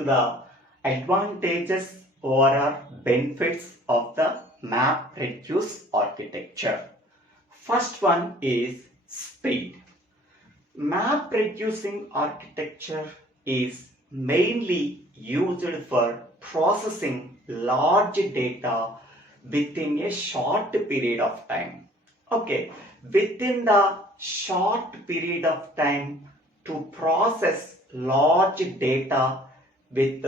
to the advantages or benefits of the MapReduce architecture. First one is speed. MapReducing architecture is mainly used for processing large data within a short period of time. Okay, within the short period of time to process large data with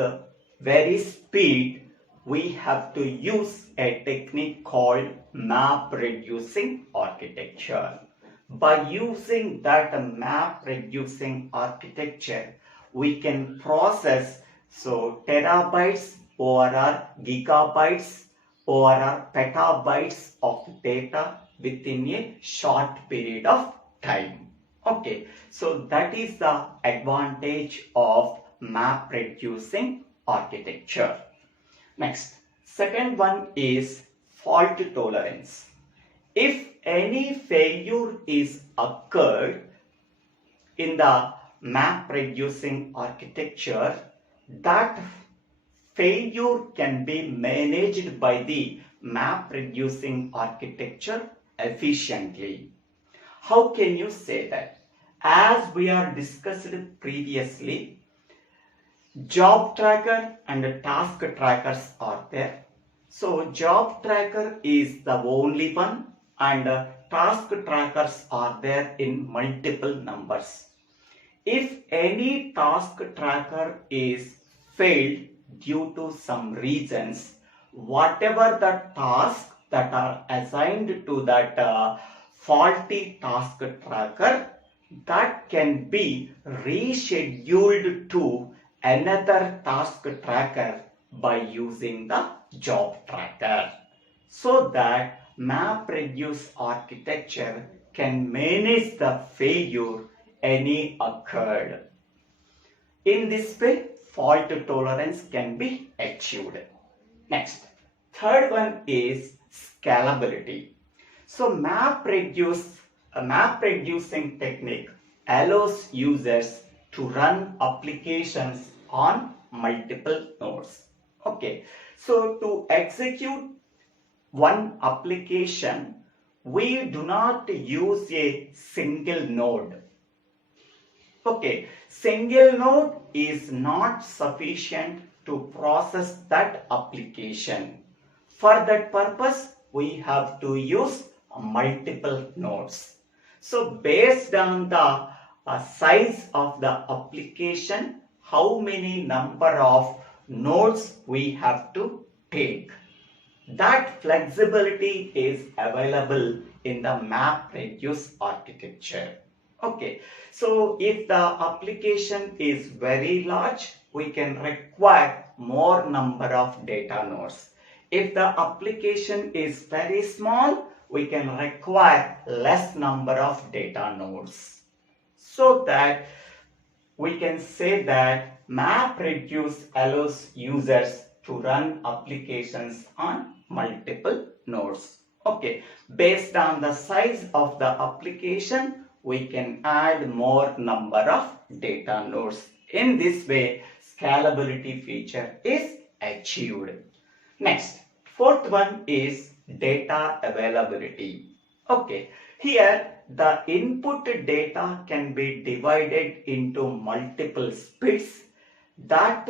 very speed, we have to use a technique called map reducing architecture. By using that map reducing architecture, we can process terabytes or gigabytes or petabytes of data within a short period of time. Okay, so that is the advantage of map reducing architecture. Next, second one is fault tolerance. If any failure is occurred in the map reducing architecture, that failure can be managed by the map reducing architecture efficiently. How can you say that? As we are discussed previously, job tracker and task trackers are there. So job tracker is the only one and task trackers are there in multiple numbers. If any task tracker is failed due to some reasons, whatever the tasks that are assigned to that faulty task tracker, that can be rescheduled to another task tracker by using the job tracker, so that MapReduce architecture can manage the failure any occurred. In this way, fault tolerance can be achieved. Next, third one is scalability. So MapReducing technique allows users to run applications on multiple nodes. Okay, so to execute one application, we do not use a single node. Okay, single node is not sufficient to process that application. For that purpose, we have to use multiple nodes. So based on the size of the application, how many number of nodes we have to take. That flexibility is available in the MapReduce architecture. Okay, so if the application is very large, we can require more number of data nodes. If the application is very small, we can require less number of data nodes. So that we can say that MapReduce allows users to run applications on multiple nodes. Okay, based on the size of the application, we can add more number of data nodes. In this way, scalability feature is achieved. Next, fourth one is data availability. Okay, here the input data can be divided into multiple splits. That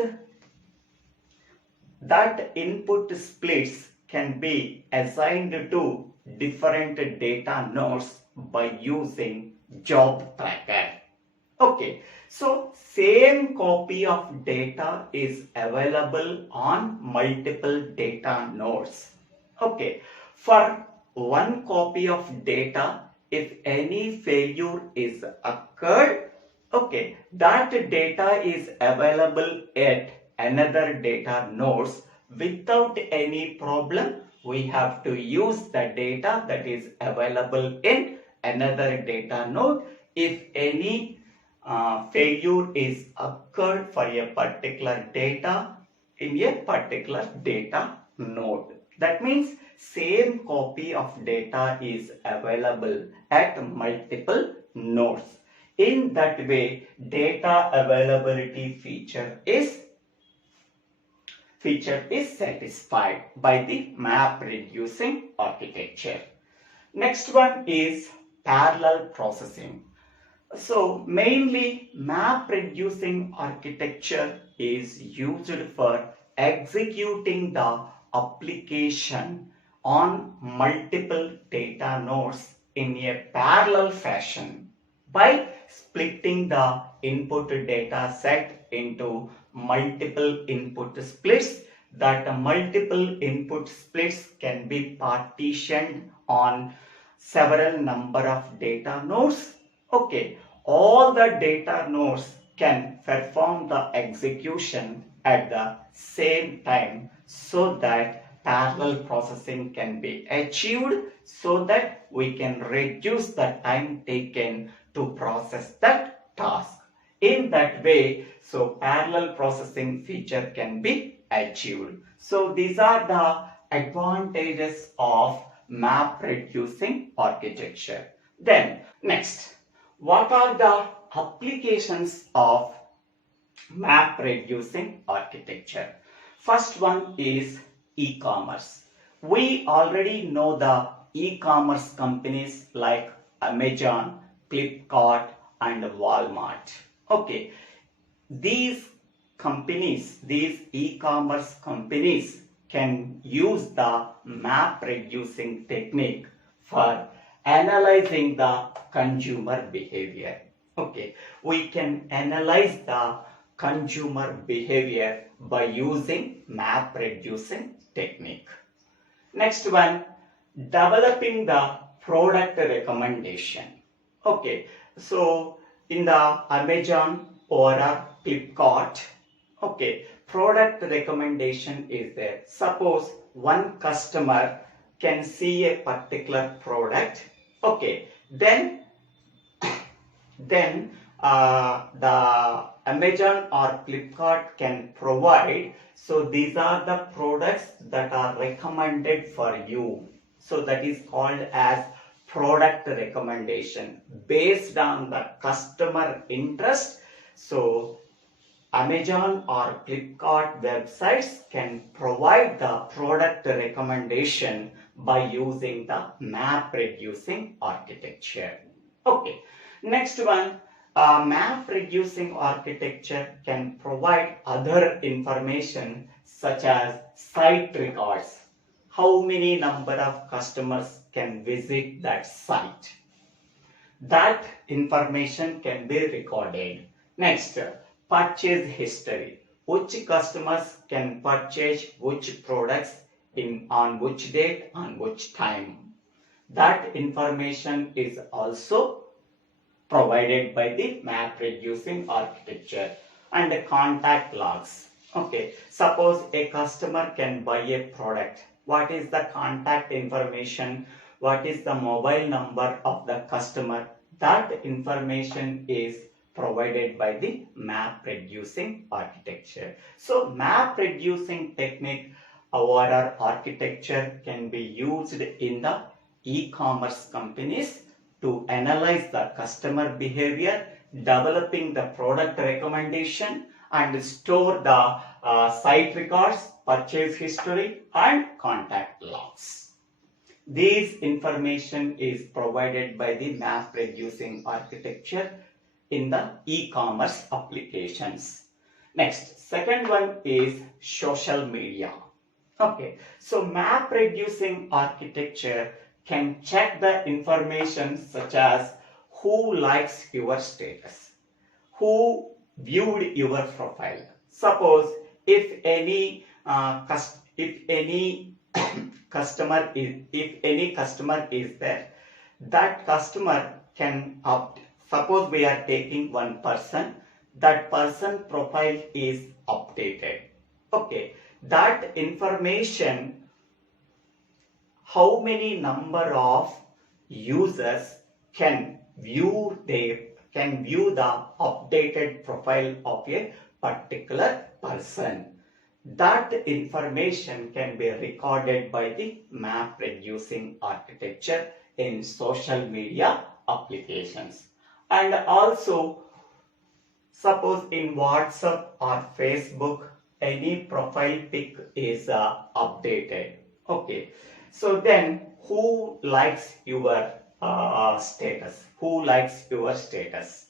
input splits can be assigned to different data nodes by using job tracker. Okay, so same copy of data is available on multiple data nodes. Okay, for one copy of data, if any failure is occurred, okay, that data is available at another data nodes without any problem. We have to use the data that is available in another data node if any failure is occurred for a particular data in a particular data node. That means same copy of data is available at multiple nodes. In that way, data availability feature is feature is satisfied by the map reducing architecture. Next one is parallel processing. So mainly map reducing architecture is used for executing the application on multiple data nodes in a parallel fashion by splitting the input data set into multiple input splits. That multiple input splits can be partitioned on several number of data nodes. Okay, all the data nodes can perform the execution at the same time so that parallel processing can be achieved, so that we can reduce the time taken to process that task. In that way, so parallel processing feature can be achieved. So these are the advantages of map reducing architecture. Then next, what are the applications of map reducing architecture? First one is e-commerce. We already know the e-commerce companies like Amazon, Flipkart and Walmart. Okay, these companies, these e-commerce companies can use the map reducing technique for analyzing the consumer behavior. Okay, we can analyze the consumer behavior by using map reducing technique. Next one, developing the product recommendation. Okay, so in the Amazon or Flipkart, okay, product recommendation is there. Suppose one customer can see a particular product, okay, then the Amazon or Flipkart can provide, so these are the products that are recommended for you. So that is called as product recommendation based on the customer interest. So Amazon or Flipkart websites can provide the product recommendation by using the map reducing architecture. Okay, next one, map reducing architecture can provide other information such as site records. How many number of customers can visit that site? That information can be recorded. Next, purchase history. Which customers can purchase which products on which date, on which time. That information is also provided by the map reducing architecture. And the contact logs. Okay, suppose a customer can buy a product. What is the contact information? What is the mobile number of the customer? That information is provided by the map reducing architecture. So map reducing technique or architecture can be used in the e-commerce companies to analyze the customer behavior, developing the product recommendation and store the site records, purchase history and contact logs. This information is provided by the map reducing architecture in the e-commerce applications. Next, second one is social media. Okay, so map reducing architecture can check the information such as who likes your status, who viewed your profile. Suppose if any customer is there, that customer can opt. Suppose we are taking one person, that person profile is updated. Okay, that information, how many number of users can view the updated profile of a particular person. That information can be recorded by the map reducing architecture in social media applications. And also, suppose in WhatsApp or Facebook, any profile pic is updated. Okay, so then who likes your status? Who likes your status?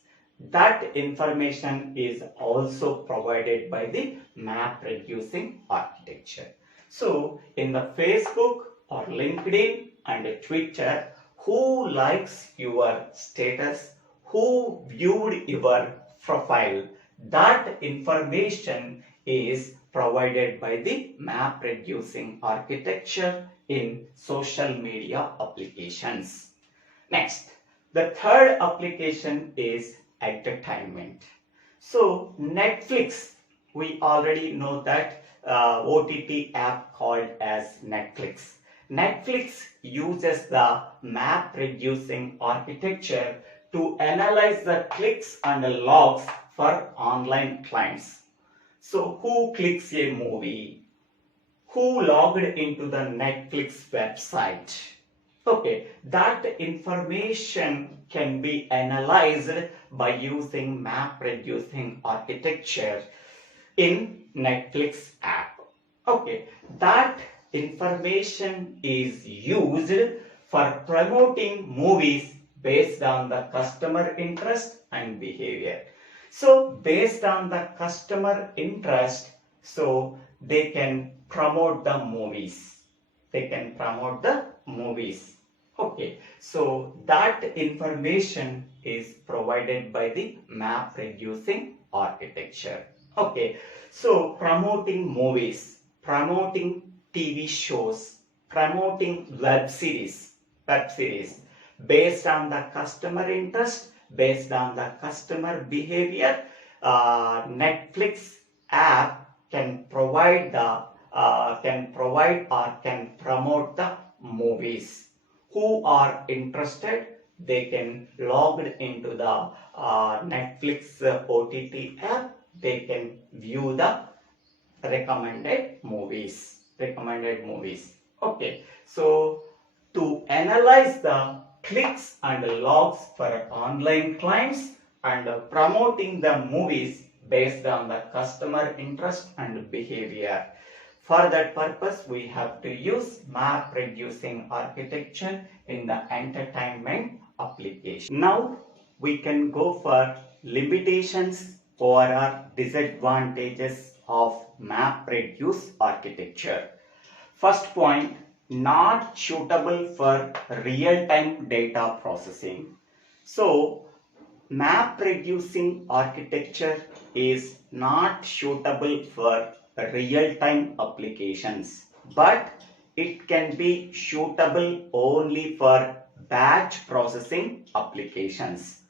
That information is also provided by the map reducing architecture. So in the Facebook or LinkedIn and Twitter, who likes your status, who viewed your profile, that information is provided by the map reducing architecture in social media applications. Next, the third application is entertainment. So Netflix, we already know that OTT app called as Netflix. Netflix uses the map reducing architecture to analyze the clicks and logs for online clients. So who clicks a movie? Who logged into the Netflix website? Okay, that information can be analyzed by using map reducing architecture in Netflix app. Okay, that information is used for promoting movies based on the customer interest and behavior. So based on the customer interest, so they can promote the movies. They can promote the movies. Okay, so that information is provided by the map reducing architecture. Okay, so promoting movies, promoting TV shows, promoting web series based on the customer interest, based on the customer behavior. Netflix app can provide or can promote the movies. Who are interested, they can log into the Netflix OTT app. They can view the recommended movies. Okay, so to analyze the clicks and logs for online clients and promoting the movies based on the customer interest and behavior. For that purpose, we have to use map reducing architecture in the entertainment application. Now, we can go for limitations or disadvantages of map reduce architecture. First point, not suitable for real-time data processing. So, map reducing architecture is not suitable for real-time applications, but it can be suitable only for batch processing applications.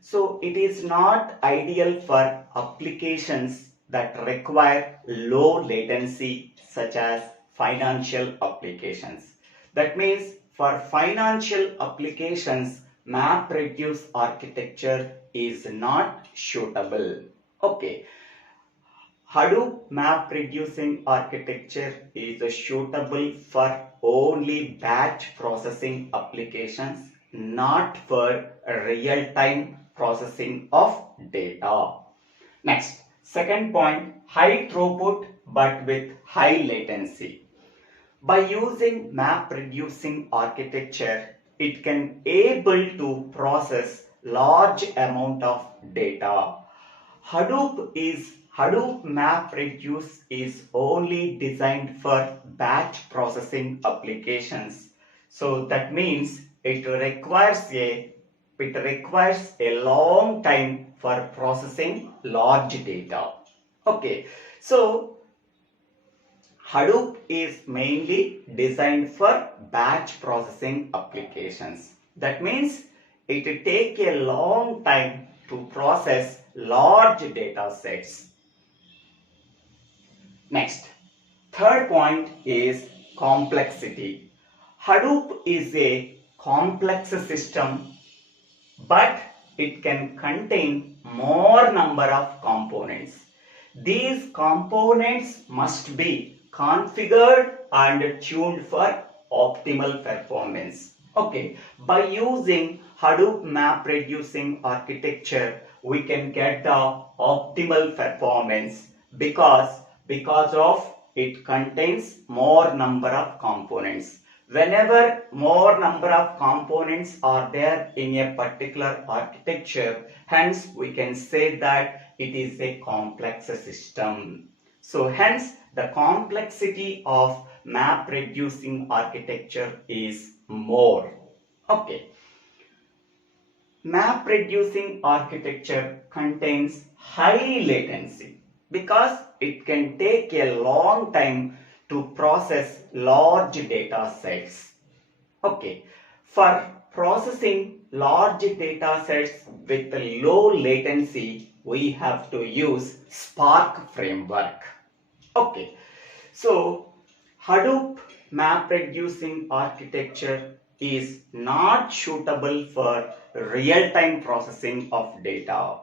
So it is not ideal for applications that require low latency, such as financial applications. That means for financial applications, MapReduce architecture is not suitable. Okay. Hadoop map reducing architecture is suitable for only batch processing applications, not for real-time processing of data. Next, second point, high throughput but with high latency. By using map reducing architecture, it can able to process large amount of data. Hadoop MapReduce is only designed for batch processing applications. So that means it requires a long time for processing large data. Okay, so Hadoop is mainly designed for batch processing applications. That means it takes a long time to process large data sets. Next, third point is complexity. Hadoop is a complex system, but it can contain more number of components. These components must be configured and tuned for optimal performance. Okay, by using Hadoop map reducing architecture, we can get the optimal performance because because of it contains more number of components. Whenever more number of components are there in a particular architecture, hence we can say that it is a complex system. So hence the complexity of map reducing architecture is more. Okay. Map reducing architecture contains high latency because it can take a long time to process large data sets. Okay, for processing large data sets with low latency, we have to use Spark framework. Okay, so Hadoop map reducing architecture is not suitable for real-time processing of data.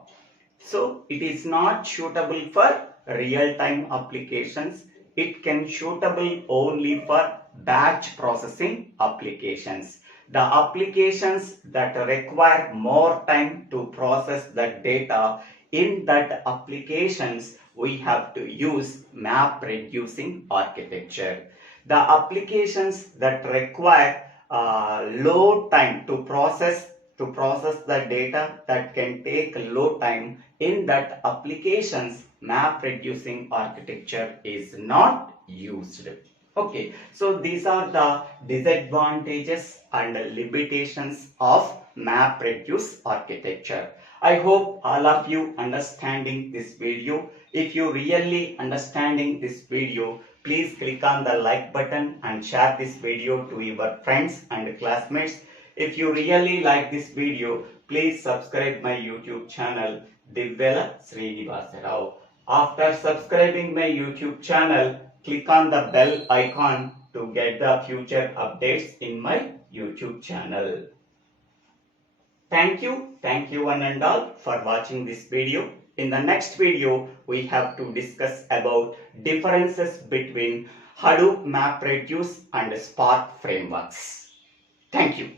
So it is not suitable for real-time applications. It can suitable only for batch processing applications. The applications that require more time to process the data, in that applications we have to use map reducing architecture. The applications that require low time to process the data, that can take low time, in that applications map reducing architecture is not used. Okay, so these are the disadvantages and limitations of map reduce architecture. I hope all of you understanding this video. If you really understanding this video, please click on the like button and share this video to your friends and classmates. If you really like this video, please subscribe my YouTube channel, Divvela Srinivasa Rao. After subscribing my YouTube channel, click on the bell icon to get the future updates in my YouTube channel. Thank you one and all for watching this video. In the next video, we have to discuss about differences between Hadoop MapReduce and Spark frameworks. Thank you.